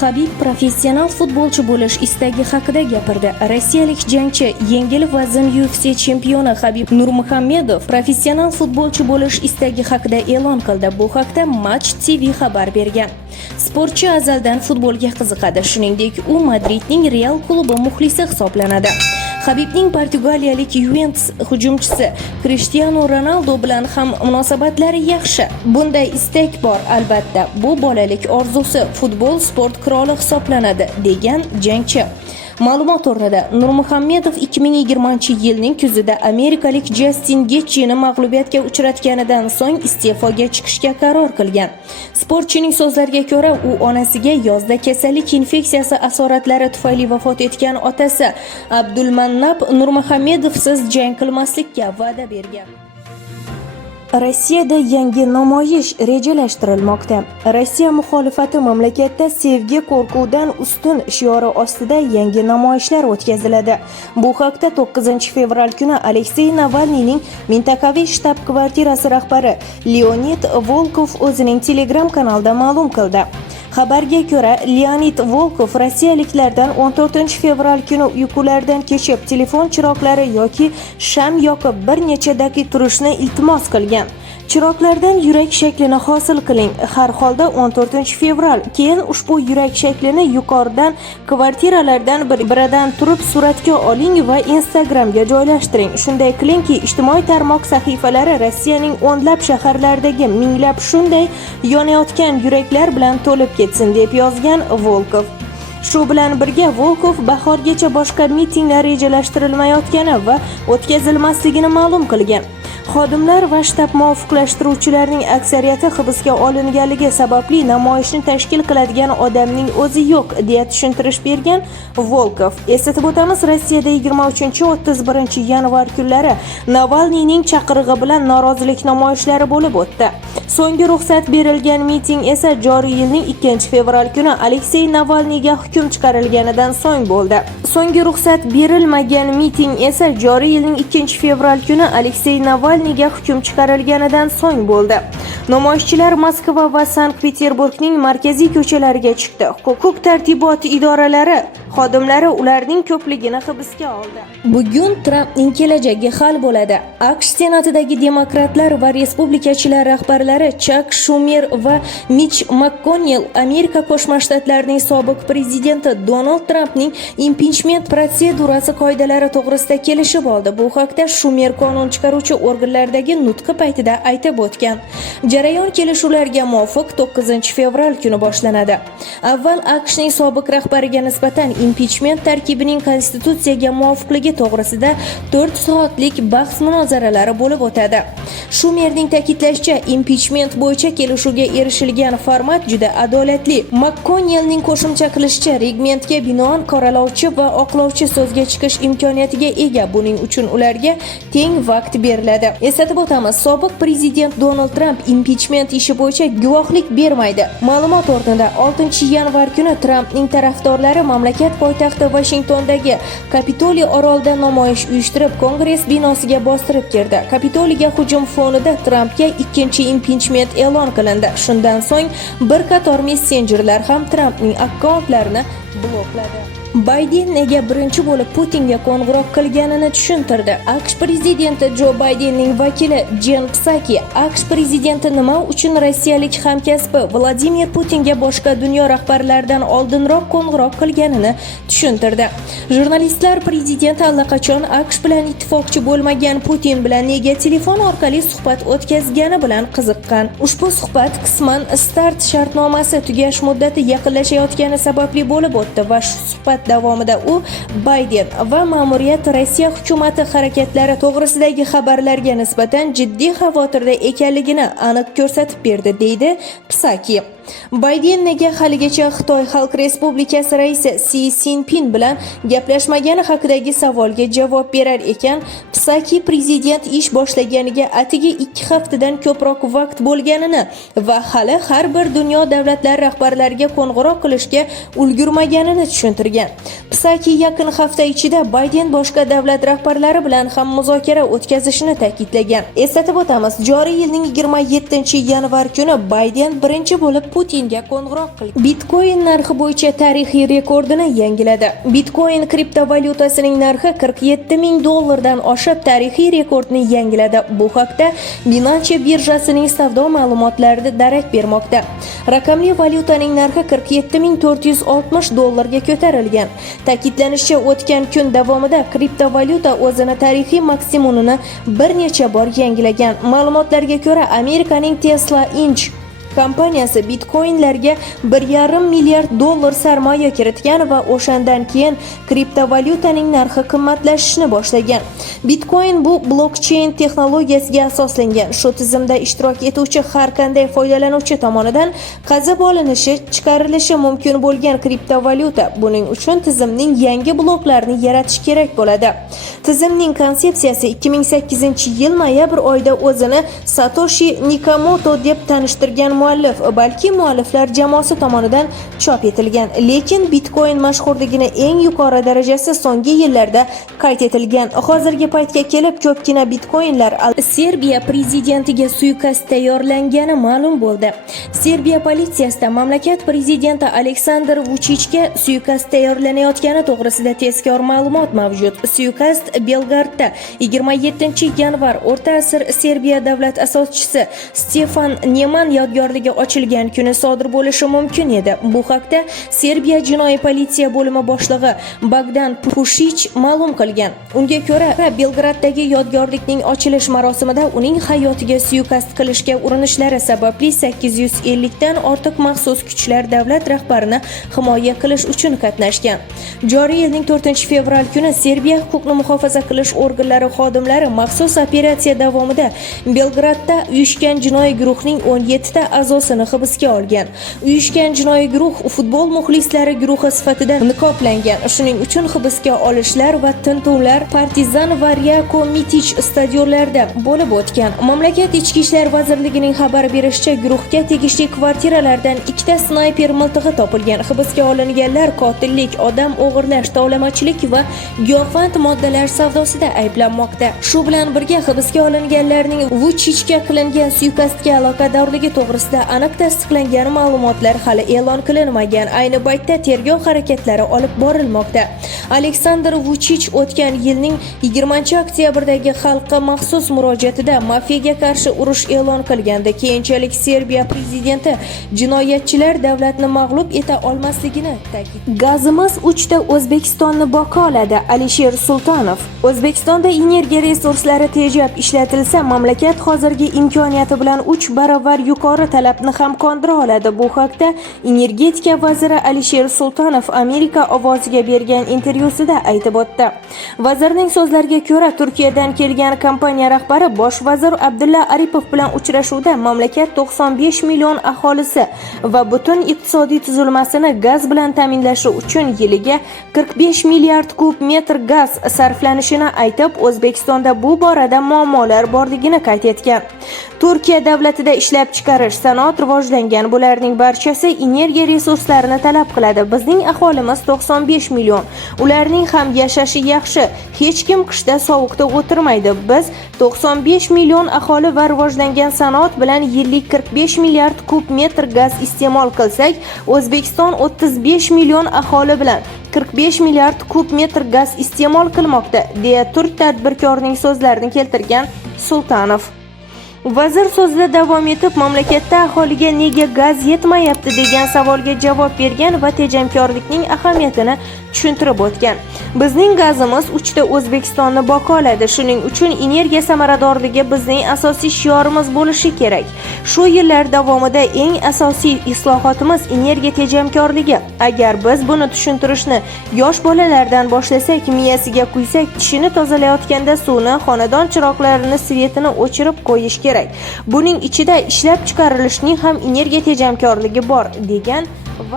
Habib professional futbolchi bo'lish istagi haqida gapirdi. Rossiyalik jangchi, yengil vazn UFC chempioni Habib Nurmuhamedov professional futbolchi bo'lish istagi haqida e'lon qildi. Bu haqda Match TV xabar bergan. Sportchi azaldan futbolga qiziqadi. Shuningdek, u Madridning Real klubi muxlisi hisoblanadi. Habibning portugaliyalik Juventus hujumchisi Cristiano Ronaldo bilan ham munosabatlari yaxshi. Bunday istak bor, albatta. Bu bolalik orzusi, futbol sport qiroli hisoblanadi, degan jangchi. Ma'lumot o'rnida Nurmuhamedov 2020-yilning kuzida amerikalik Justin Getchini mag'lubiyatga uchratganidan so'ng iste'foga chiqishga qaror qilgan. Sportchining so'zlariga ko'ra, u onasiga yozda kasallik infeksiyasi asoratlari tufayli vafot etgan otasi Abdulmannab Nurmuhamedovsiz jang qilmaslikka va'da bergan. Rossiyada yangi namoyish rejalashtirilmoqda. Rossiya muxolifati mamlakatda sevgi qo'rquvdan ustun shiori ostida yangi namoyishlar o'tkaziladi. Bu haqda 9-fevral kuni Aleksey Navalniyning mintaqaviy shtab-kvartirasi rahbari Leonid Volkov o'zining Telegram kanalida ma'lum qildi. Xabarga ko'ra, Leonid Volkov rossiyaliklardan 14-fevral kuni uyqulardan kechib, telefon chiroqlari yoki sham yoqib bir necha daqiqa turishni iltimos qilgan. Chiroqlardan yurak shaklini hosil qiling. Har holda 14-fevral. Keyin ushbu yurak shaklini yuqoridan kvartiralardan biridan turib suratga oling va Instagramga joylashtiring. Shunday qilingki, ijtimoiy tarmoq sahifalari Rossiyaning o'nlab shaharlaridagi minglab shunday yonayotgan yuraklar bilan to'lib ketsin, deb yozgan Volkov. Shu bilan birga Volkov bahorgacha boshqa mitinglar rejalashtirilmayotgani va o'tkazilmasligini ma'lum qilgan. Xodimlar va shtab muvofiqlashtiruvchilarining aksariyati hibsga olinganligi sababli namoyishni tashkil qiladigan odamning o'zi yo'q, deya tushuntirish bergan Volkov. Eslatib o'tamiz, Rossiyada 23-31 yanvar kunlari Navalniyning chaqirig'i bilan norozilik namoyishlari bo'lib o'tdi. So'nggi ruxsat berilgan miting esa joriy yilning 2-fevral kuni Aleksey Navalniyga hukm chiqarilganidan so'ng bo'ldi. So'nggi ruxsat berilmagan miting esa joriy yilning 2-fevral kuni Aleksey Navalniyga hukm chiqarilganidan so'ng bo'ldi. Namoyishchilar Moskva va Sankt-Peterburgning markaziy ko'chalariga chiqdi. Huquq tartibot idoralari xodimlari ularning ko'pligini hibsga oldi. Bugun Trampning kelajagi hal bo'ladi. AQSh senatidagi demokratlar va respublikachilar rahbarlari Chak Shumer va Mitch McConnell Amerika Qo'shma Shtatlarining sobiq prezidenti Donald Trampning impichment protsedurasi qoidalari to'g'risida kelishib oldi. Bu haqda Shumer qonun chiqaruvchi organlardagi nutqi paytida aytib o'tgan. Jarayon kelishuvlarga muvofiq 9-fevral kuni boshlanadi. Avval AQShning sobiq rahbariga nisbatan impichment tarkibining konstitutsiyaga muvofiqligi to'g'risida 4 soatlik bahs-munozaralari bo'lib o'tadi. Shumerning ta'kidlashicha, impichment bo'yicha kelishuvga erishilgan format juda adolatli. McConnellning qo'shimcha qilishicha, reglamentga binoan qoralovchi va oqlovchi so'zga chiqish imkoniyatiga ega. Buning uchun ularga teng vaqt beriladi. Eslatib o'tamiz, sobiq prezident Donald Trump impichment ishi bo'yicha guvohlik bermaydi. Ma'lumot o'rnida 6-yanvar kuni Trampning tarafdorlari mamlakat poytaxti Washingtondagi Kapitoliy orolida namoyish uyushtirib, Kongress binosiga bostirib kirdi. Kapitoliyga hujum fonida Trampga ikkinchi impichment e'lon qilindi. Shundan so'ng bir qator messenjerlar ham Trampning akkauntlarini blokladi. Bayden nega birinchi bo'lib Putinga qo'ng'iroq qilganini tushuntirdi. AQSh prezidenti Jo Baydenning vakili Jen Psaki AQSh prezidenti nima uchun rossiyalik hamkasbi Vladimir Putinga boshqa dunyo rahbarlaridan oldinroq qo'ng'iroq qilganini tushuntirdi. Jurnalistlar prezident allaqachon AQSh bilan ittifoqchi bo'lmagan Putin bilan nega telefon orqali suhbat o'tkazgani bilan qiziqqan. Ushbu suhbat qisman start shartnomasi tugash muddati yaqinlashayotgani sababli bo'lib o'tdi va shu suhbat davomida u Bayden va ma'muriyat Rossiya hukumati harakatlari to'g'risidagi xabarlarga nisbatan jiddiy xavotirda ekanligini aniq ko'rsatib berdi, deydi Psaki. Bayden nega haligacha Xitoy Xalq Respublikasi raisi Si Szinpin bilan gaplashmagani haqidagi savolga javob berar ekan, Psaki prezident ish boshlaganiga atigi 2 haftadan ko'proq vaqt bo'lganini va hali har bir dunyo davlatlari rahbarlariga qo'ng'iroq qilishga ulgurmaganini tushuntirgan. Psaki yaqin hafta ichida Bayden boshqa davlat rahbarlari bilan ham muzokara o'tkazishini ta'kidlagan. Eslatib o'tamiz, joriy yilning 27-yanvar kuni Bayden birinchi bo'lib Putinga qo'ng'iroq qilgan. Bitcoin narxi bo'yicha tarixiy rekordini yangiladi. Bitcoin kriptovalyutasining narxi $47,000 dan oshib, tarixiy rekordni yangiladi. Bu haqda Binance birjasining savdo ma'lumotlarida darak bermoqda. Raqamli valyutaning narxi $47,460 ga ko'tarilgan. Ta'kidlanishicha, o'tgan kun davomida kriptovalyuta o'zini tarixiy maksimumini bir necha bor yangilagan. Ma'lumotlarga ko'ra, Amerikaning Tesla Inc. kompaniyasi bitcoinlarga $1,5 milliard sarmoya kiritgan va o'shandan keyin kriptovalyutaning narxi qimmatlashishni boshlagan. Bitcoin bu blockchain texnologiyasiga asoslangan. Shu tizimda ishtirok etuvchi har qanday foydalanuvchi tomonidan qazib olinishi, chiqarilishi mumkin bo'lgan kriptovalyuta. Buning uchun tizimning yangi bloklarini yaratish kerak bo'ladi. Tizimning konsepsiyasi 2008-yil noyabr oyida o'zini Satoshi Nakamoto deb tanishtirgan muallif, balki mualliflar jamoasi tomonidan chop etilgan. Lekin Bitcoin mashhurligini eng yuqori darajasi so'nggi yillarda qayd etilgan. Hozirgi paytga kelib ko'pgina bitcoinlar Serbiya prezidentiga suiqasd tayyorlangani ma'lum bo'ldi. Serbiya politsiyasida mamlakat prezidenti Aleksandr Vuchichga suiqasd tayyorlanayotgani to'g'risida tezkor ma'lumot mavjud. Suiqasd Belgradda 27-yanvar O'rta asr Serbiya davlat asoschisi Stefan Neman yodgorligi ochilgan kuni sodir bo'lishi mumkin edi. Bu haqda Serbiya jinoiy politsiya bo'limi boshlig'i Bogdan Pushich ma'lum qilgan. Unga ko'ra, Belgraddagi yodgorlikning ochilish marosimida uning hayotiga suiqasd qilishga urinishlari sababli 850 dan ortiq maxsus kuchlar davlat rahbarini himoya qilish uchun qatnashgan. Joriy yilning 4-fevral kuni Serbiya huquqni muhofaza qilish organlari xodimlari maxsus operatsiya davomida Belgradda uyushgan jinoiy guruhning 17 ta a'zosini hibsga olgan. Uyushgan jinoiy guruh futbol muxlislari guruhi sifatida niqoblangan. Shuning uchun hibsga olishlar va tintuvlar Partizan va Rijeka Mitich stadionlarida bo'lib o'tgan. Mamlakat Ichki ishlar vazirligining xabar berishicha, guruhga tegishli kvartiralardan 2 ta snayper miltig'i topilgan. Hibsga olinganlar qotillik, odam o'g'irlash, tovlamachilik va giyohvand moddalar savdosida ayblanmoqda. Shu bilan birga hibsga olinganlarning Vuchichga qilingan suiqasdga aloqadorligi to'g'risida aniq tasdiqlangan ma'lumotlar hali e'lon qilinmagan. Ayni paytda tergov harakatlari olib borilmoqda. Aleksandr Vuchich o'tgan yilning 20-oktyabrdagi xalqqa maxsus murojaatida mafiyaga qarshi urush e'lon qilgandi. Keyinchalik Serbiya prezidenti jinoyatchilar davlatni mag'lub eta olmasligini ta'kidladi. Gazimiz 3 ta O'zbekistonni boqa oladi. Alisher Sultonov. O'zbekistonda energiya resurslari tejab ishlatilsa, mamlakat hozirgi imkoniyati bilan 3 barobar yuqori talabni ham qondira oladi. Bu haqda energetika vaziri Alisher Sultonov Amerika ovoziga bergan intervyusida aytib o'tdi. Vazirning so'zlariga ko'ra, Turkiyadan kelgan kompaniya rahbari bosh vazir Abdulla Aripov bilan uchrashuvda mamlakat 95 million aholisi va butun iqtisodiy tuzilmasini gaz bilan ta'minlashi uchun yiliga 45 milliard kub metr gaz sarflanishini aytib, O'zbekistonda bu borada muammolar borligini qayd etgan. Turkiya davlatida ishlab chiqarish sanoat rivojlangan, bularning barchasi energiya resurslarini talab qiladi. Bizning aholimiz 95 million. Ularning ham yashashi yaxshi. Hech kim qishda sovuqda o'tirmaydi. Biz 95 million aholi va rivojlangan sanoat bilan yillik 45 milliard kub metr gaz iste'mol qilsak, O'zbekiston 35 million aholi bilan 45 milliard kub metr gaz iste'mol qilmoqda, deya turk tadbirkorning so'zlarini keltirgan Sultonov. Vazir so'zida davom etib, mamlakatda aholiga nega gaz yetmayapti degan savolga javob bergan va tejamkorlikning ahamiyatini tushuntirib o'tgan. Bizning gazimiz 3 ta O'zbekistonni boqa oladi. Shuning uchun energiya samaradorligi bizning asosiy shiorimiz bo'lishi kerak. Shu yillar davomida eng asosiy islohotimiz energiya tejamkorligi. Agar biz buni tushuntirishni yosh bolalardan boshlasak, miyasiga quysak, tishini tozalayotganda suvni, xonadon chiroqlarini svetini o'chirib qo'yish kerak. Buning ichida ishlab chiqarilishning ham energiya tejamkorligi bor, degan